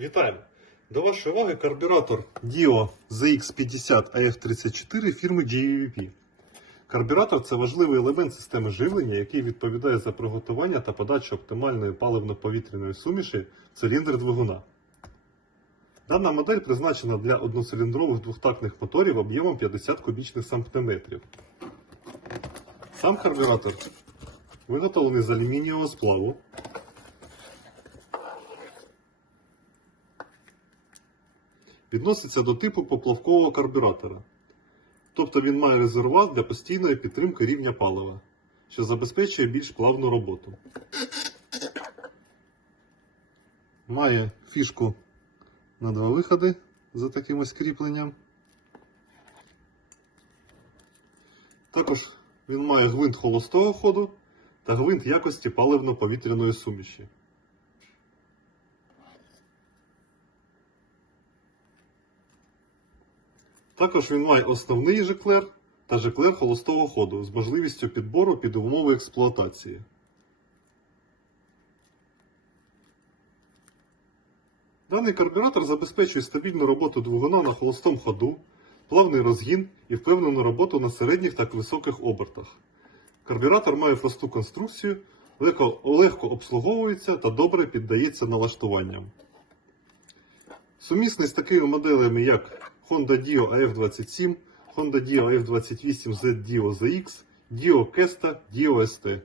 Вітаємо! До вашої уваги карбюратор Dio ZX50 AF34 фірми GEVP. Карбюратор це важливий елемент системи живлення, який відповідає за приготування та подачу оптимальної паливно-повітряної суміші в циліндр двигуна. Дана модель призначена для одноциліндрових двохтактних моторів об'ємом 50 кубічних сантиметрів. Сам карбюратор виготовлений з алюмінієвого сплаву. Відноситься до типу поплавкового карбюратора. Тобто він має резервуар для постійної підтримки рівня палива, що забезпечує більш плавну роботу. Має фішку на два виходи за таким ось кріпленням. Також він має гвинт холостого ходу та гвинт якості паливно-повітряної суміші. Також він має основний жиклер та жиклер холостого ходу з можливістю підбору під умови експлуатації. Даний карбюратор забезпечує стабільну роботу двигуна на холостому ходу, плавний розгін і впевнену роботу на середніх та високих обертах. Карбюратор має просту конструкцію, легко, легко обслуговується та добре піддається налаштуванням. Сумісний з такими моделями, як Honda Dio AF27, Honda Dio AF28Z Dio ZX, Dio Kesta, Dio ST.